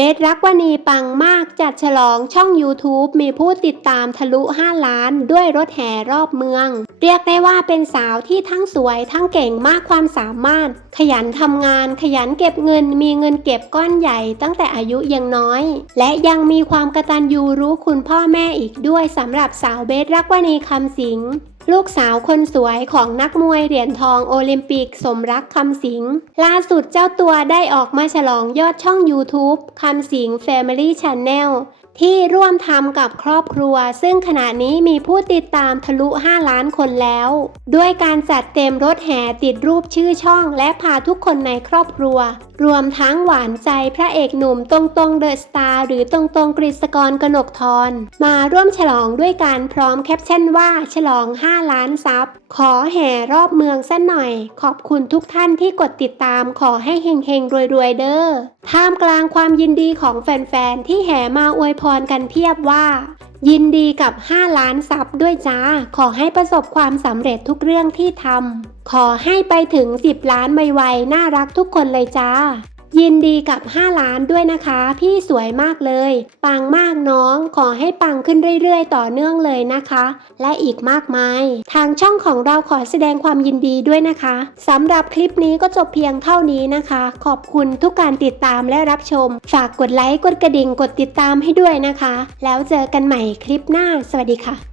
บสรักวณีปังมากจัดฉลองช่อง YouTube มีผู้ติดตามทะลุ 5 ล้านด้วยรถแห่รอบเมือง เรียกได้ว่าเป็นสาวที่ทั้งสวยทั้งเก่งมากความสามารถ ขยันทำงาน ขยันเก็บเงิน มีเงินเก็บก้อนใหญ่ตั้งแต่อายุยังน้อย และยังมีความกระตัญญูรู้คุณพ่อแม่อีกด้วยสำหรับสาวเบสรักวณีคำสิง ลูกสาวคนสวยของนักมวยเหรียญทองโอลิมปิกสมรักคำสิง ล่าสุดเจ้าตัวได้ออกมาฉลองยอดช่อง YouTube คำสิง Family Channel ที่ร่วมทำกับครอบครัว ซึ่งขณะนี้มีผู้ติดตามทะลุ 5 ล้านคนแล้ว ด้วยการจัดเต็มรถแห่ติดรูปชื่อช่อง และพาทุกคนในครอบครัว รวมทั้งหวานใจพระเอกหนุ่มตรงตรงเดอะสตาร์หรือตรงตรงกฤษกรกนกทร มาร่วมฉลองด้วยการพร้อมแคปชั่นว่าฉลอง 5 ล้านซับขอแห่รอบเมืองสัหน่อย ขอบคุณทุกท่านที่กดติดตามขอให้เฮงๆ รวยๆ เด้อท่ามกลางความยินดีของแฟนๆ ที่แห่มาอวยพรกันเพียบว่า ยินดีกับ 5 ล้านซับด้วยจ้า ขอให้ประสบความสำเร็จทุกเรื่องที่ทำ ขอให้ไปถึง 10 ล้านไวๆน่ารักทุกคนเลยจ้า ยินดีกับ 5 ล้านด้วยนะคะ พี่สวยมากเลย ปังมากน้อง ขอให้ปังขึ้นเรื่อยๆ ต่อเนื่องเลยนะคะ และอีกมากมาย ทางช่องของเราขอแสดงความยินดีด้วยนะคะสำหรับคลิปนี้ก็จบเพียงเท่านี้นะคะ ขอบคุณทุกการติดตามและรับชม ฝากกดไลค์กดกระดิ่งกดติดตามให้ด้วยนะคะ แล้วเจอกันใหม่คลิปหน้า สวัสดีค่ะ